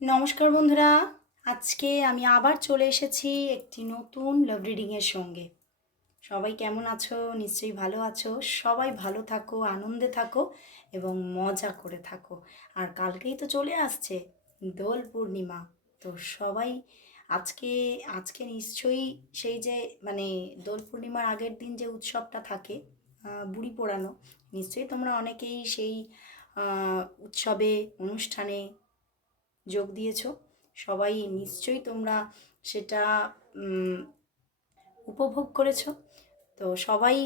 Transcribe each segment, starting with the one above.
নমস্কার বন্ধুরা। আজকে আমি আবার চলে এসেছি একটি নতুন লাভ রিডিংয়ের সঙ্গে। সবাই কেমন আছো? নিশ্চয়ই ভালো আছো। সবাই ভালো থাকো, আনন্দে থাকো এবং মজা করে থাকো। আর কালকেই তো চলে আসছে দোল পূর্ণিমা। তো সবাই আজকে আজকে নিশ্চয়ই সেই যে মানে দোল পূর্ণিমার আগের দিন যে উৎসবটা থাকে বুড়ি পোড়ানো, নিশ্চয়ই তোমরা অনেকেই সেই উৎসবে, অনুষ্ঠানে যোগ দিয়েছ। সবাই নিশ্চয়ই তোমরা সেটা উপভোগ করেছ। তো সবাই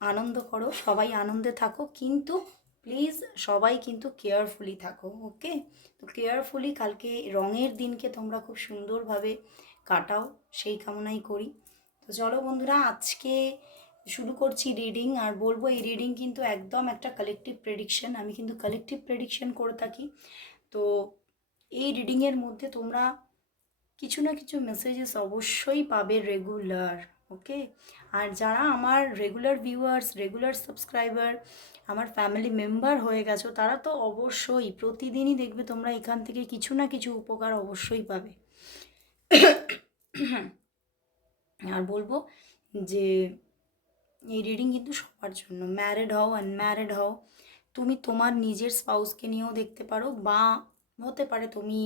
আনন্দ করো, সবাই আনন্দে থাকো, কিন্তু প্লিজ সবাই কিন্তু কেয়ারফুলি থাকো ওকে তো কেয়ারফুলি কালকে রঙের দিনকে তোমরা খুব সুন্দরভাবে কাটাও, সেই কামনাই করি। তো চলো বন্ধুরা, আজকে শুরু করছি রিডিং আর বলব এই রিডিং কিন্তু একদম একটা কালেকটিভ প্রেডিকশন আমি কিন্তু কালেকটিভ প্রেডিকশন করে থাকি। তো এই রিডিংয়ের মধ্যে তোমরা কিছু না কিছু মেসেজেস অবশ্যই পাবে রেগুলার ওকে আর যারা আমার রেগুলার ভিউয়ার্স রেগুলার সাবস্ক্রাইবার আমার ফ্যামিলি মেম্বার হয়ে গেছো, তারা তো অবশ্যই প্রতিদিনই দেখবে তোমরা এখান থেকে কিছু না কিছু উপকার অবশ্যই পাবে। আর বলব যে এই রিডিং কিন্তু সবার জন্য। ম্যারেড হও আনম্যারিড হও, তুমি তোমার নিজের স্পাউসকে নিয়েও দেখতে পারো বা হতে পারে তুমি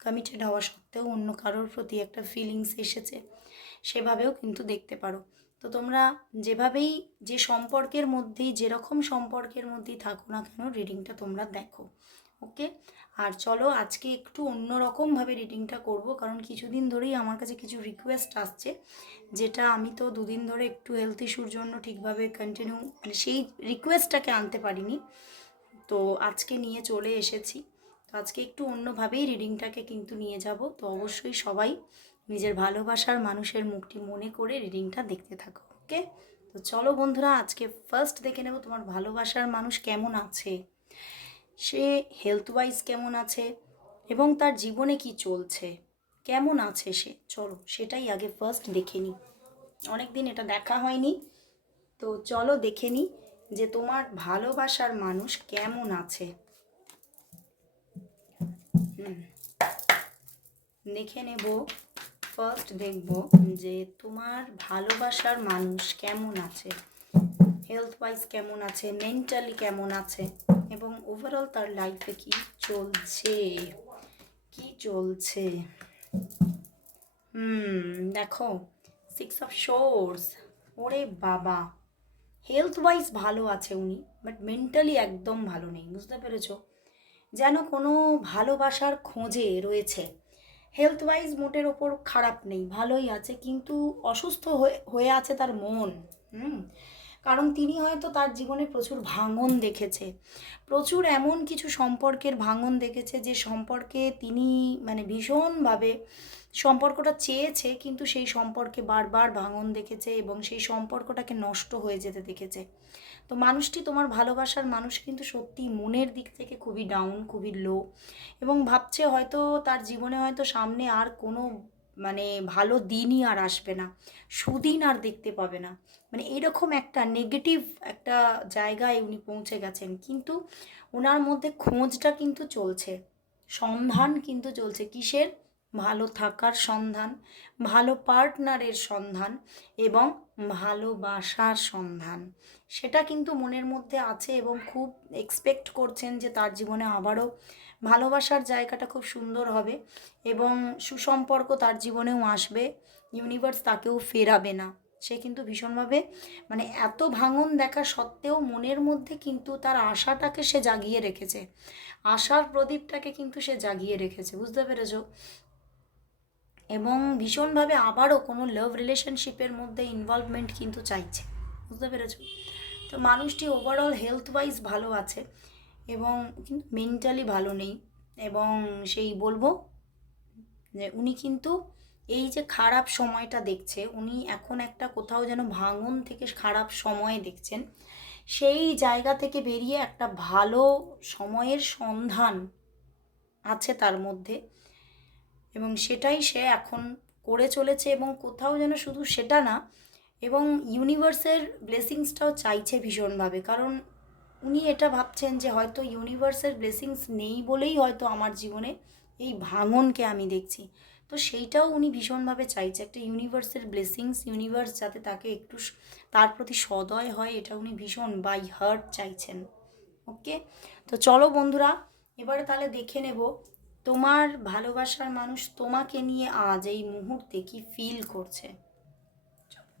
কমিটেড হওয়া সত্ত্বেও অন্য কারোর প্রতি একটা ফিলিংস এসেছে, সেভাবেও কিন্তু দেখতে পারো। তো তোমরা যেভাবেই যে সম্পর্কের মধ্যেই, যেরকম সম্পর্কের মধ্যেই থাকো না কেন রিডিংটা তোমরা দেখো ওকে আর চলো আজকে একটু অন্যরকমভাবে রিডিংটা করব, কারণ কিছুদিন ধরেই আমার কাছে কিছু রিকোয়েস্ট আসছে, যেটা আমি তো দুদিন ধরে একটু হেলথ ইস্যুর জন্য ঠিকভাবে কন্টিনিউ মানে সেই রিকোয়েস্টটাকে আনতে পারিনি। তো আজকে নিয়ে চলে এসেছি। তো আজকে একটু অন্যভাবেই রিডিংটাকে কিন্তু নিয়ে যাব। তো অবশ্যই সবাই নিজের ভালোবাসার মানুষের মুখটি মনে করে রিডিংটা দেখতে থাকো ওকে তো চলো বন্ধুরা, আজকে ফার্স্ট দেখে নেব তোমার ভালোবাসার মানুষ কেমন আছে। সে হেলথ ওয়াইজ কেমন আছে এবং তার জীবনে কি চলছে? কেমন আছে সে? চলো, সেটাই আগে ফার্স্ট দেখে নিই। অনেক দিন এটা দেখা হয়নি। তো চলো দেখে নিই যে তোমার ভালোবাসার মানুষ কেমন আছে। দেখে নেব। ফার্স্ট দেখব যে তোমার ভালোবাসার মানুষ কেমন আছে? হেলথ ওয়াইজ কেমন আছে? মেন্টালি কেমন আছে? এবং ওভারঅল তার লাইফে কি চলছে? কি চলছে? হুম, দেখো। সিক্স অফ শোর্স ওরে বাবা। হেলথ ওয়াইজ ভালো আছে উনি বাট মেন্টালি একদম ভালো নেই, বুঝতে পেরেছ? যেন কোনো ভালোবাসার খোঁজে রয়েছে। হেলথ ওয়াইজ মোটের ওপর খারাপ নেই, ভালোই আছে, কিন্তু অসুস্থ হয়ে হয়ে আছে তার মন, হুম? কারণ তিনি হয়তো তার জীবনে প্রচুর ভাঙন দেখেছে। প্রচুর এমন কিছু সম্পর্কের ভাঙন দেখেছে যে সম্পর্কে তিনি মানে ভীষণভাবে সম্পর্কটা চেয়েছে, কিন্তু সেই সম্পর্কে বারবার ভাঙন দেখেছে এবং সেই সম্পর্কটাকে নষ্ট হয়ে যেতে দেখেছে। তো মানুষটি তোমার ভালোবাসার মানুষ কিন্তু সত্যি মনের দিক থেকে খুবই ডাউন খুবই লো এবং ভাবছে হয়তো তার জীবনে হয়তো সামনে আর কোনো মানে ভালো দিনই আর আসবে না, সুদিন আর দেখতে পাবে না। মানে এরকম একটা নেগেটিভ একটা জায়গায় উনি পৌঁছে গেছেন। কিন্তু ওনার মধ্যে খোঁজটা কিন্তু চলছে, সন্ধান কিন্তু চলছে কিসের? ভালো থাকার সন্ধান, ভালো পার্টনারের সন্ধান এবং ভালোবাসার সন্ধান। সেটা কিন্তু মনের মধ্যে আছে এবং খুব এক্সপেক্ট করছেন যে তার জীবনে আবারও ভালোবাসার জায়গাটা খুব সুন্দর হবে এবং সুসম্পর্ক তার জীবনেও আসবে ইউনিভার্স তাকেও ফেরাবে না। সে কিন্তু ভীষণভাবে মানে এত ভাঙন দেখা সত্ত্বেও মনের মধ্যে কিন্তু তার আশাটাকে সে জাগিয়ে রেখেছে। আশার প্রদীপটাকে কিন্তু সে জাগিয়ে রেখেছে, বুঝতে পেরেছ? এবং ভীষণভাবে আবারও কোনো লাভ রিলেশনশিপের মধ্যে ইনভলভমেন্ট কিন্তু চাইছে। বুঝতে পেরেছ? তো মানুষটি ওভারঅল হেলথ ওয়াইজ ভালো আছে এবং কিন্তু মেন্টালি ভালো নেই এবং সেই বলব যে উনি কিন্তু এই যে খারাপ সময়টা দেখছে, উনি এখন একটা কোথাও যেন ভাঙন থেকে খারাপ সময় দেখছেন, সেই জায়গা থেকে বেরিয়ে একটা ভালো সময়ের সন্ধান আছে তার মধ্যে। এবং সেটাই সে এখন করে চলেছে এবং কোথাও যেন শুধু সেটা না, এবং ইউনিভার্সের ব্লেসিংসটাও চাইছে ভীষণভাবে। কারণ উনি এটা ভাবছেন যে হয়তো ইউনিভার্সের ব্লেসিংস নেই বলেই হয়তো আমার জীবনে এই ভাঙনকে আমি দেখছি। তো সেইটাও উনি ভীষণভাবে চাইছে। একটা ইউনিভার্সের ব্লেসিংস ইউনিভার্স যাতে তাকে একটু তার প্রতি সদয় হয়, এটা উনি ভীষণ বাই হার্ট চাইছেন। ওকে তো চলো বন্ধুরা, এবারে তাহলে দেখে নেব তোমার ভালোবাসার মানুষ তোমাকে নিয়ে আজ এই মুহূর্তে কি ফিল করছে?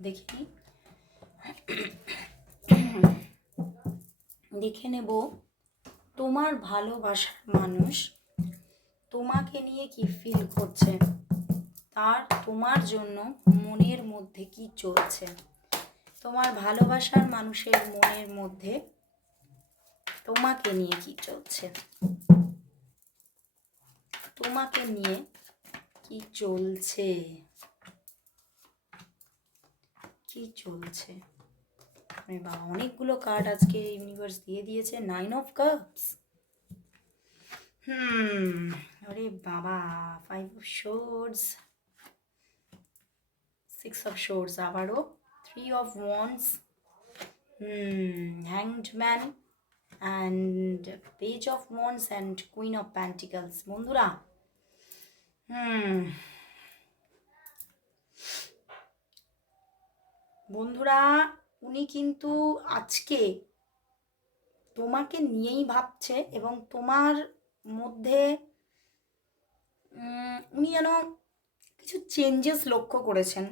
দেখে দেখে নেব, তোমার ভালোবাসার মানুষ তোমাকে নিয়ে কি ফিল করছে? তার, তোমার জন্য মনের মধ্যে কি চলছে? তোমার ভালোবাসার মানুষের মনের মধ্যে তোমাকে নিয়ে কি চলছে? তোমাকে নিয়ে কি চলছে? কি চলছে? আরে বাবা, অনেকগুলো কার্ড আজকে ইউনিভার্স দিয়ে দিয়েছে। নাইন অফ কাপস হুম, আরে বাবা five of swords six of swords আবারও three of wands hmm hanged man and page of wands and queen of pentacles বন্ধুরা বন্ধুরা, উনি কিন্তু আজকে তোমাকে নিয়েই ভাবছে এবং তোমার মধ্যে উনি যেন কিছু চেঞ্জেস লক্ষ্য করেছেন।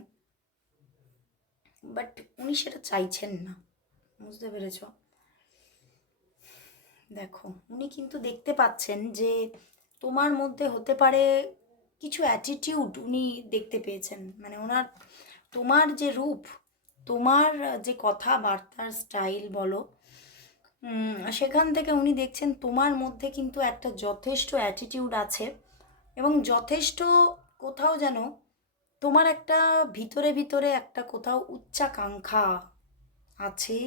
বাট উনি সেটা চাইছেন না। বুঝতে পেরেছ? দেখো, উনি কিন্তু দেখতে পাচ্ছেন যে তোমার মধ্যে হতে পারে কিছু অ্যাটিটিউড উনি দেখতে পেয়েছেন। মানে ওনার, তোমার যে রূপ, তোমার যে কথাবার্তার স্টাইল বলো সেখান থেকে উনি দেখছেন তোমার মধ্যে কিন্তু একটা যথেষ্ট অ্যাটিটিউড আছে এবং যথেষ্ট কোথাও যেন তোমার একটা ভিতরে ভিতরে একটা কোথাও উচ্চাকাঙ্ক্ষা আছে।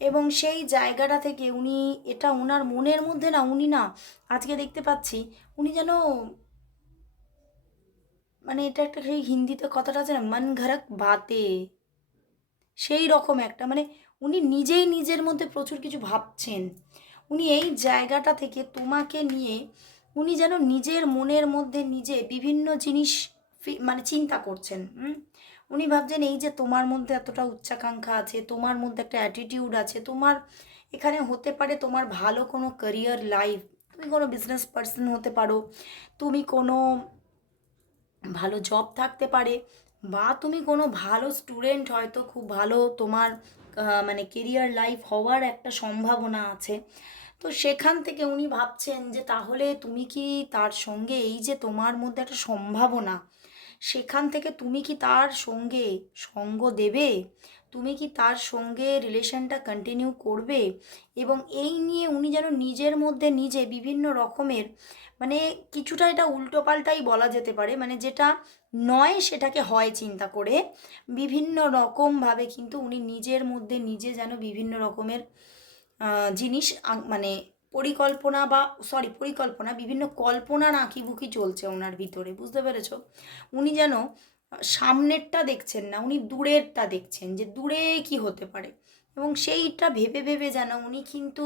এবং সেই জায়গাটা থেকে উনি, এটা ওনার মনের মধ্যে না, উনি না, আজকে দেখতে পাচ্ছি, উনি যেন মানে এটা একটা সেই হিন্দিতে কথাটা আছে না, মন ঘরক বাতে সেই রকম একটা মানে উনি নিজেই নিজের মধ্যে প্রচুর কিছু ভাবছেন উনি এই জায়গাটা থেকে তোমাকে নিয়ে উনি যেন নিজের মনের মধ্যে নিজে বিভিন্ন জিনিস মানে চিন্তা করছেন? উনি ভাবছেন এই যে তোমার মধ্যে এতটা উচ্চাকাঙ্ক্ষা আছে, তোমার মধ্যে একটা অ্যাটিটিউড আছে, তোমার এখানে হতে পারে তোমার ভালো কোনো ক্যারিয়ার লাইফ তুমি কোনো বিজনেস পার্সন হতে পারো, তুমি কোনো ভালো জব থাকতে পারে বা তুমি কোনো ভালো স্টুডেন্ট হয়তো খুব ভালো তোমার মানে কেরিয়ার লাইফ হওয়ার একটা সম্ভাবনা আছে। তো সেখান থেকে উনি ভাবছেন যে তাহলে তুমি কি তার সঙ্গে এই যে তোমার মধ্যে একটা সম্ভাবনা, সেখান থেকে তুমি কি তার সঙ্গে সঙ্গ দেবে? তুমি কি তার সঙ্গে রিলেশনটা কন্টিনিউ করবে? এবং এই নিয়ে উনি যেন নিজের মধ্যে নিজে বিভিন্ন রকমের মানে কিছুটা এটা উল্টোপাল্টাই বলা যেতে পারে মানে যেটা নয় সেটাকে হয় চিন্তা করে, বিভিন্ন রকমভাবে কিন্তু উনি নিজের মধ্যে নিজে যেন বিভিন্ন রকমের জিনিস মানে পরিকল্পনা বা সরি পরিকল্পনা, বিভিন্ন কল্পনার আঁকিবুকি চলছে ওনার ভিতরে, বুঝতে পেরেছ? উনি যেন সামনেরটা দেখছেন না, উনি দূরেরটা দেখছেন যে দূরে কি হতে পারে। এবং সেইটা ভেবে ভেবে যেন উনি কিন্তু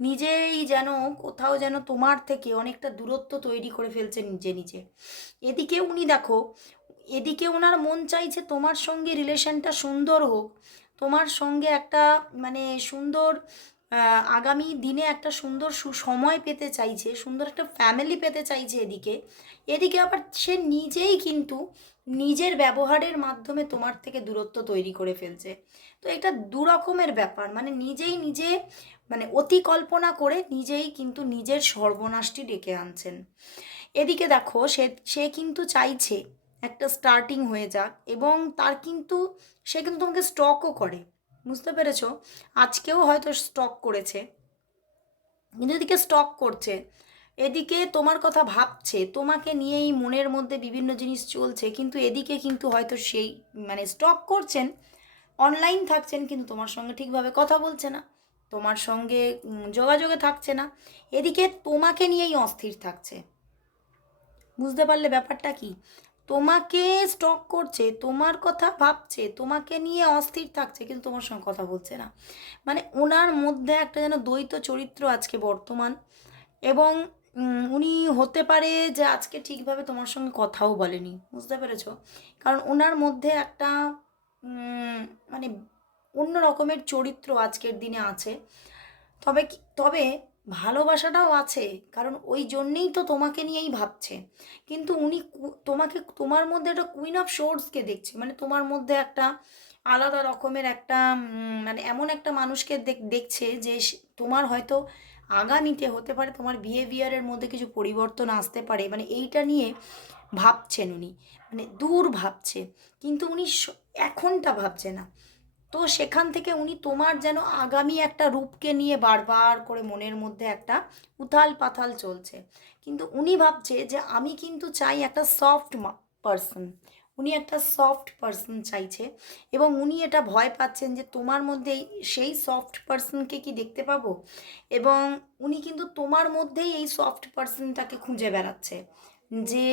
নিজেই যেন কোথাও যেন তোমার থেকে অনেকটা দূরত্ব তৈরি করে ফেলছেন নিজে নিজে। এদিকে উনি দেখো, এদিকে ওনার মন চাইছে তোমার সঙ্গে রিলেশনটা সুন্দর হোক, তোমার সঙ্গে একটা মানে সুন্দর আগামী দিনে একটা সুন্দর সুসময় পেতে চাইছে, সুন্দর একটা ফ্যামিলি পেতে চাইছে এদিকে। এদিকে আবার সে নিজেই কিন্তু নিজের ব্যবহারের মাধ্যমে তোমার থেকে দূরত্ব তৈরি করে ফেলছে। তো এটা দু রকমের ব্যাপার মানে নিজেই নিজে মানে অতি কল্পনা করে নিজেই কিন্তু নিজের সর্বনাশটি ডেকে আনছেন। এদিকে দেখো, সে সে কিন্তু চাইছে একটা স্টার্টিং হয়ে যাক এবং তার কিন্তু, সে কিন্তু তোমাকে স্টকও করে। বুঝতে পেরেছ? আজকেও হয়তো স্টক করেছে। কিন্তু এদিকে স্টক করছে। এদিকে তোমার কথা ভাবছে, তোমাকে নিয়েই মনের মধ্যে বিভিন্ন জিনিস চলছে, কিন্তু এদিকে কিন্তু হয়তো সেই মানে স্টক করছেন অনলাইন থাকছেন, কিন্তু তোমার সঙ্গে ঠিকভাবে কথা বলছে না। তোমার সঙ্গে যোগাযোগে থাকছে না। এদিকে তোমাকে নিয়েই অস্থির থাকছে। বুঝতে পারলে ব্যাপারটা কি? তোমাকে স্টক করছে, তোমার কথা ভাবছে, তোমাকে নিয়ে অস্থির থাকছে, কিন্তু তোমার সঙ্গে কথা বলছে না। মানে ওনার মধ্যে একটা যেন দ্বৈত চরিত্র আজকে বর্তমান এবং উনি হতে পারে যে আজকে ঠিকভাবে তোমার সঙ্গে কথাও বলেনি, বুঝতে পেরেছ? কারণ ওনার মধ্যে একটা মানে অন্য রকমের চরিত্র আজকের দিনে আছে। তবে তবে ভালোবাসাটাও আছে, কারণ ওই জন্যেই তো তোমাকে নিয়েই ভাবছে। কিন্তু উনি তোমাকে, তোমার মধ্যে একটা কুইন অফ শোর্সকে দেখছে মানে তোমার মধ্যে একটা আলাদা রকমের একটা মানে এমন একটা মানুষকে দেখ- দেখছে যে তোমার হয়তো আগামীতে হতে পারে তোমার বিহেভিয়ারের মধ্যে কিছু পরিবর্তন আসতে পারে মানে এইটা নিয়ে ভাবছেন উনি মানে দূর ভাবছে। কিন্তু উনি এখনটা ভাবছে না। তো সেখান থেকে উনি তোমার যেন আগামী একটা রূপকে নিয়ে বারবার করে মনের মধ্যে একটা উথাল পাথাল চলছে। কিন্তু উনি ভাবছে যে আমি কিন্তু চাই একটা সফট পার্সন উনি একটা সফট পার্সন চাইছে এবং উনি এটা ভয় পাচ্ছেন যে তোমার মধ্যে সেই সফট পার্সনকে কি দেখতে পাবো? এবং উনি কিন্তু তোমার মধ্যেই এই সফট পার্সনটাকে খুঁজে বেড়াচ্ছে। যে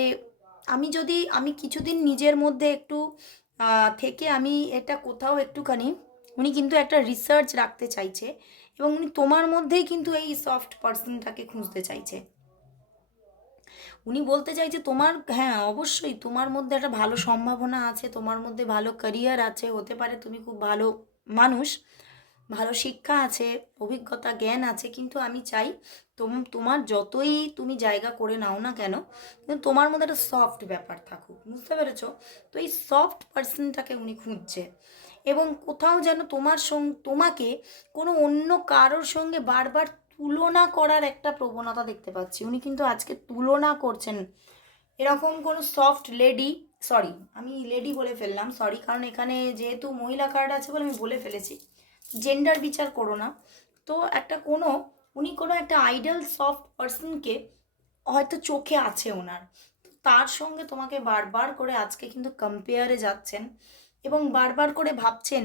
আমি যদি, আমি কিছুদিন নিজের মধ্যে একটু থেকে আমি এটা কোথাও একটুখানি, উনি কিন্তু একটা রিসার্চ রাখতে চাইছে এবং উনি তোমার মধ্যেই কিন্তু এই সফট পার্সনটাকে খুঁজতে চাইছে। উনি বলতে চাইছে তোমার হ্যাঁ অবশ্যই তোমার মধ্যে একটা ভালো সম্ভাবনা আছে, তোমার মধ্যে ভালো ক্যারিয়ার আছে, হতে পারে তুমি খুব ভালো মানুষ, ভালো শিক্ষা আছে, অভিজ্ঞতা, জ্ঞান আছে, কিন্তু আমি চাই তোমার যতই তুমি জায়গা করে নাও না কেন, কিন্তু তোমার মধ্যে একটা সফট ব্যাপার থাকুক, বুঝতে পেরেছ? তো এই সফট পার্সনটাকে উনি খুঁজছে এবং কোথাও যেন তোমার সঙ্গে তোমাকে কোনো অন্য কারোর সঙ্গে বারবার তুলনা করার একটা প্রবণতা দেখতে পাচ্ছি। উনি কিন্তু আজকে তুলনা করছেন। এরকম কোনো সফট লেডি সরি আমি লেডি বলে ফেললাম সরি কারণ এখানে যেহেতু মহিলা কার্ড আছে বলে আমি বলে ফেলেছি। জেন্ডার বিচার করো না। তো একটা কোনো উনি কোনো একটা আইডল সফট পার্সনকে হয়তো চোখে আছে ওনার। তার সঙ্গে তোমাকে বারবার করে আজকে কিন্তু কম্পেয়ারে যাচ্ছেন এবং বারবার করে ভাবছেন,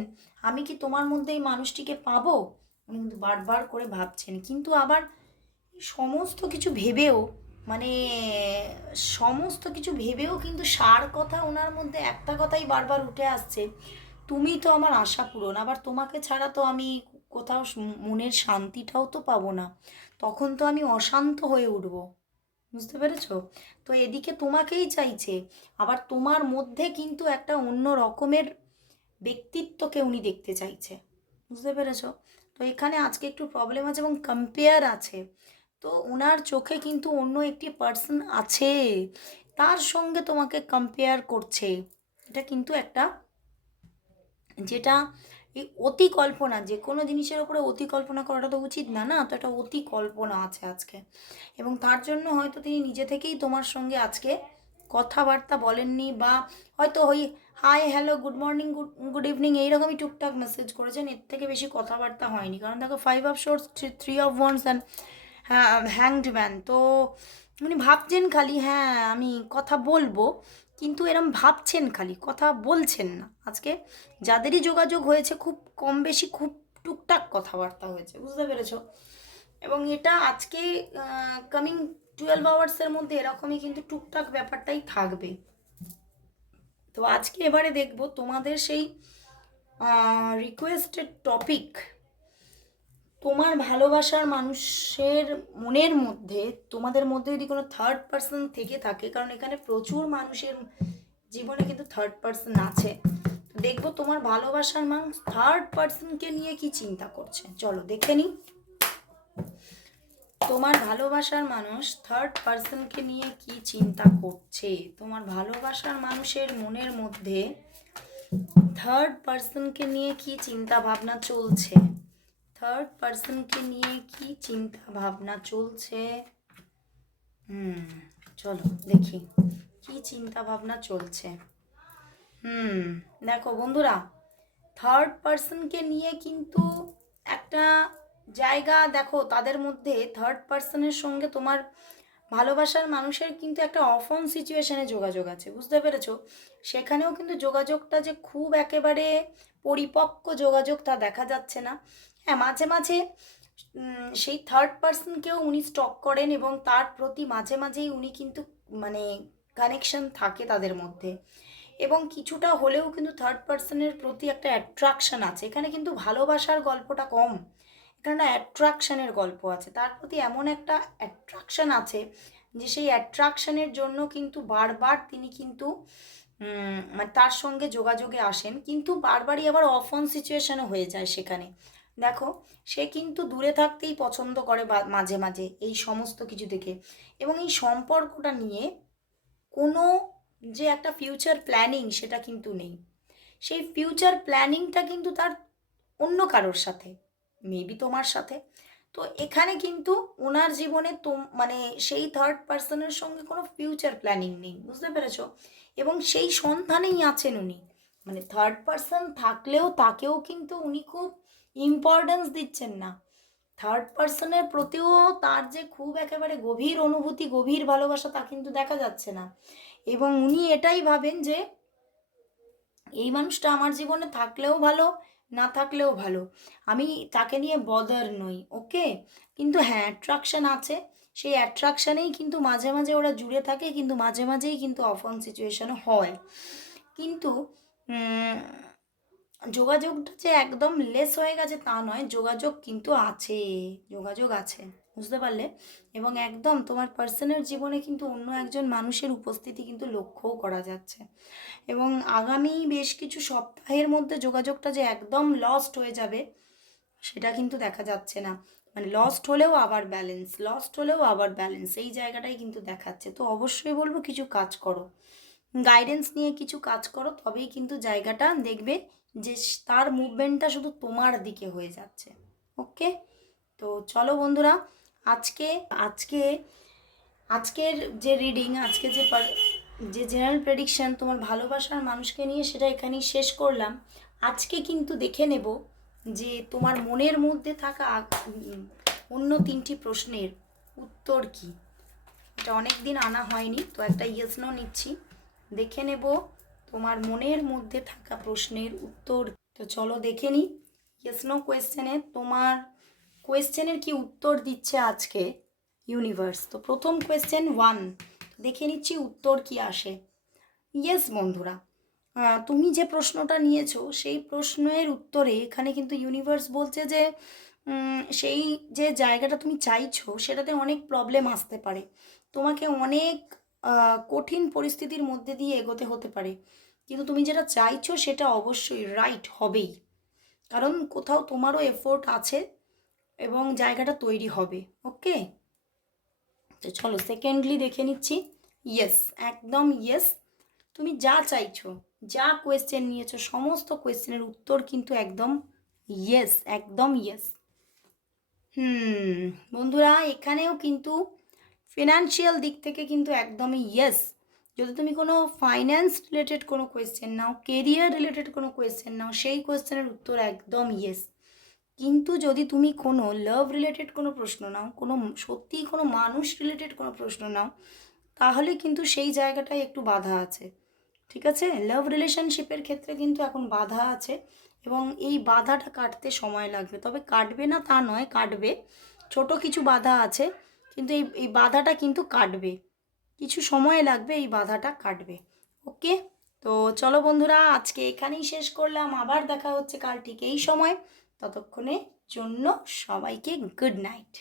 আমি কি তোমার মধ্যে এই মানুষটিকে পাবো? উনি কিন্তু বারবার করে ভাবছেন। কিন্তু আবার সমস্ত কিছু ভেবেও মানে সমস্ত কিছু ভেবেও কিন্তু সার কথা ওনার মধ্যে একটা কথাই বারবার উঠে আসছে, তুমি তো আমার আশা পূরণ, আবার তোমাকে ছাড়া তো আমি কোথাও মনের শান্তিটাও তো পাবো না। তখন তো আমি অশান্ত হয়ে উঠব। বুঝতে পেরেছ? তো এদিকে তোমাকেই চাইছে। আবার তোমার মধ্যে কিন্তু একটা অন্য রকমের ব্যক্তিত্বকে উনি দেখতে চাইছে। বুঝতে পেরেছ? তো এখানে আজকে একটু প্রবলেম আছে এবং কম্পেয়ার আছে। তো ওনার চোখে কিন্তু অন্য একটি পার্সন আছে। তার সঙ্গে তোমাকে কম্পেয়ার করছে। এটা কিন্তু একটা যেটা এই অতি কল্পনা যে কোনো জিনিসের ওপরে অতি কল্পনা করাটা তো উচিত না না? তো একটা অতি কল্পনা আছে আজকে। এবং তার জন্য হয়তো তিনি নিজে থেকেই তোমার সঙ্গে আজকে কথাবার্তা বলেননি বা হয়তো ওই, hi, hello, good morning, good good evening এইরকমই টুকটাক মেসেজ করেছেন। এর থেকে বেশি কথাবার্তা হয়নি। কারণ দেখো five of swords three of wands and হ্যাঁ হ্যাংড ম্যান তো উনি ভাবছেন খালি হ্যাঁ আমি কথা বলব। কিন্তু এরম ভাবছেন খালি, কথা বলছেন না। আজকে যাদেরই যোগাযোগ হয়েছে, খুব কম বেশি খুব টুকটাক কথাবার্তা হয়েছে, বুঝতে পেরেছ? এবং এটা আজকে কামিং টুয়েলভ আওয়ার্সের মধ্যে এরকমই কিন্তু টুকটাক ব্যাপারটাই থাকবে। তো আজকে এবারে দেখব তোমাদের সেই রিকোয়েস্টেড টপিক তোমার ভালোবাসার মানুষের মনের মধ্যে, তোমাদের মধ্যে যদি কোনো থার্ড পার্সন থেকে থাকে, কারণ এখানে প্রচুর মানুষের জীবনে কিন্তু থার্ড পার্সন আছে দেখব তোমার ভালোবাসার মানুষ থার্ড পার্সনকে নিয়ে কি চিন্তা করছে। চলো দেখে নিই। তোমার ভালোবাসার মানুষ থার্ড পার্সনকে নিয়ে কি চিন্তা করছে? তোমার ভালোবাসার মানুষের মনের মধ্যে থার্ড পার্সনকে নিয়ে কি চিন্তা ভাবনা চলছে? থার্ড পার্সনকে নিয়ে কি চিন্তা ভাবনা চলছে হুম চলো দেখি কি চিন্তা ভাবনা চলছে হুম দেখো বন্ধুরা থার্ড পার্সনকে নিয়ে কিন্তু একটা জায়গা দেখো তাদের মধ্যে থার্ড পার্সনের সঙ্গে তোমার ভালোবাসার মানুষের কিন্তু একটা অফন সিচুয়েশনে যোগাযোগ আছে বুঝতে পেরেছ সেখানেও কিন্তু যোগাযোগটা যে খুব একেবারে পরিপক্ক যোগাযোগ তা দেখা যাচ্ছে না হ্যাঁ মাঝে মাঝে সেই থার্ড পার্সনকেও উনি স্টক করেন এবং তার প্রতি মাঝে মাঝেই উনি কিন্তু মানে কানেকশন থাকে তাদের মধ্যে। এবং কিছুটা হলেও কিন্তু থার্ড পার্সনের প্রতি একটা অ্যাট্রাকশন আছে। এখানে কিন্তু ভালোবাসার গল্পটা কম। এখানে অ্যাট্রাকশানের গল্প আছে। তার প্রতি এমন একটা অ্যাট্রাকশান আছে যে, সেই অ্যাট্রাকশানের জন্য কিন্তু বারবার তিনি কিন্তু মানে তার সঙ্গে যোগাযোগে আসেন। কিন্তু বারবারই আবার অফ অন সিচুয়েশানও হয়ে যায় সেখানে। দেখো, সে কিন্তু দূরে থাকতেই পছন্দ করে মাঝে মাঝে এই সমস্ত কিছু থেকে এবং এই সম্পর্কটা নিয়ে কোনো যে একটা ফিউচার প্ল্যানিং সেটা কিন্তু নেই। সেই ফিউচার প্ল্যানিংটা কিন্তু তার অন্য কারোর সাথে মেবি তোমার সাথে। তো এখানে কিন্তু ওনার জীবনে তো মানে সেই থার্ড পার্সনের সঙ্গে কোনো ফিউচার প্ল্যানিং নেই, বুঝতে পেরেছ? এবং সেই সন্ধানেই আছেন উনি। মানে থার্ড পার্সন থাকলেও তাকেও কিন্তু উনি খুব ইম্পর্টেন্স দিচ্ছেন না। থার্ড পার্সনের প্রতিও তার যে খুব একেবারে গভীর অনুভূতি, গভীর ভালোবাসা তা কিন্তু দেখা যাচ্ছে না। এবং উনি এটাই ভাবেন যে, এই মানুষটা আমার জীবনে থাকলেও ভালো, না থাকলেও ভালো। আমি তাকে নিয়ে বদার নই ওকে কিন্তু হ্যাঁ অ্যাট্রাকশান আছে। সেই অ্যাট্রাকশানেই কিন্তু মাঝে মাঝে ওরা জুড়ে থাকে, কিন্তু মাঝে মাঝেই কিন্তু অফ অন সিচুয়েশন হয়। কিন্তু যোগাযোগটা যে একদম লেস হয়ে গেছে তা নয়, যোগাযোগ কিন্তু আছে, যোগাযোগ আছে, বুঝতে পারলে? এবং একদম তোমার পার্সনের জীবনে কিন্তু অন্য একজন মানুষের উপস্থিতি কিন্তু লক্ষ্যও করা যাচ্ছে। এবং আগামী বেশ কিছু সপ্তাহের মধ্যে যোগাযোগটা যে একদম লস্ট হয়ে যাবে, সেটা কিন্তু দেখা যাচ্ছে না। মানে লস্ট হলেও আবার ব্যালেন্স লস্ট হলেও আবার ব্যালেন্স এই জায়গাটাই কিন্তু দেখাচ্ছে। তো অবশ্যই বলব, কিছু কাজ করো। গাইডেন্স নিয়ে কিছু কাজ করো, তবেই কিন্তু জায়গাটা দেখবে যে তার মুভমেন্টটা শুধু তোমার দিকে হয়ে যাচ্ছে। ওকে তো চলো বন্ধুরা, আজকে আজকে, আজকের যে রিডিং আজকে যে যে জেনারেল প্রেডিকশন তোমার ভালোবাসার মানুষকে নিয়ে সেটা এখানেই শেষ করলাম। আজকে কিন্তু দেখে নেব যে তোমার মনের মধ্যে থাকা অন্য তিনটি প্রশ্নের উত্তর কি? এটা অনেক দিন আনা হয়নি, তো একটা ইয়েস নো নিচ্ছি। দেখে নেব তোমার মনের মধ্যে থাকা প্রশ্নের উত্তর তো চলো দেখে নিই ইয়েস নো কোয়েশ্চেনে তোমার কোয়েশ্চেনের কি উত্তর দিচ্ছে আজকে ইউনিভার্স তো প্রথম কোয়েশ্চেন ওয়ান দেখে নিচ্ছি উত্তর কি আসে। ইয়েস বন্ধুরা তুমি যে প্রশ্নটা নিয়েছো, সেই প্রশ্নের উত্তরে এখানে কিন্তু ইউনিভার্স বলছে যে সেই যে জায়গাটা তুমি চাইছো, সেটাতে অনেক প্রবলেম আসতে পারে। তোমাকে অনেক কঠিন পরিস্থিতির মধ্যে দিয়ে এগোতে হতে পারে। কিন্তু তুমি যেটা চাইছো সেটা অবশ্যই রাইট হবেই। কারণ কোথাও তোমারও এফোর্ট আছে এবং জায়গাটা তৈরি হবে ওকে তো চলো সেকেন্ডলি দেখে নিচ্ছি। ইয়েস একদম ইয়েস তুমি যা চাইছো, যা কোয়েশ্চেন নিয়েছো, সমস্ত কোয়েশ্চেনের উত্তর কিন্তু একদম ইয়েস একদম ইয়েস হুম, বন্ধুরা, এখানেও কিন্তু ফিনান্সিয়াল দিক থেকে কিন্তু একদমই ইয়েস যদি তুমি কোনো ফাইন্যান্স রিলেটেড কোনো কোয়েশ্চেন নাও কেরিয়ার রিলেটেড কোনো কোয়েশ্চেন নাও, সেই কোয়েশ্চেনের উত্তর একদম ইয়েস কিন্তু যদি তুমি কোনো লাভ রিলেটেড কোনো প্রশ্ন নাও, কোনো সত্যিই কোনো মানুষ রিলেটেড কোনো প্রশ্ন নাও, তাহলে কিন্তু সেই জায়গাটায় একটু বাধা আছে। ঠিক আছে? লাভ রিলেশনশিপের ক্ষেত্রে কিন্তু এখন বাধা আছে এবং এই বাধাটা কাটতে সময় লাগবে। তবে কাটবে না তা নয়, কাটবে। ছোট কিছু বাধা আছে। কিন্তু এই এই বাধাটা কিন্তু কাটবে। কিছু সময় লাগবে এই বাধাটা কাটবে। ওকে? তো চলো বন্ধুরা, আজকে এখানেই শেষ করলাম। আবার দেখা হচ্ছে কাল ঠিক এই সময়। ততক্ষণের জন্য সবাইকে গুড নাইট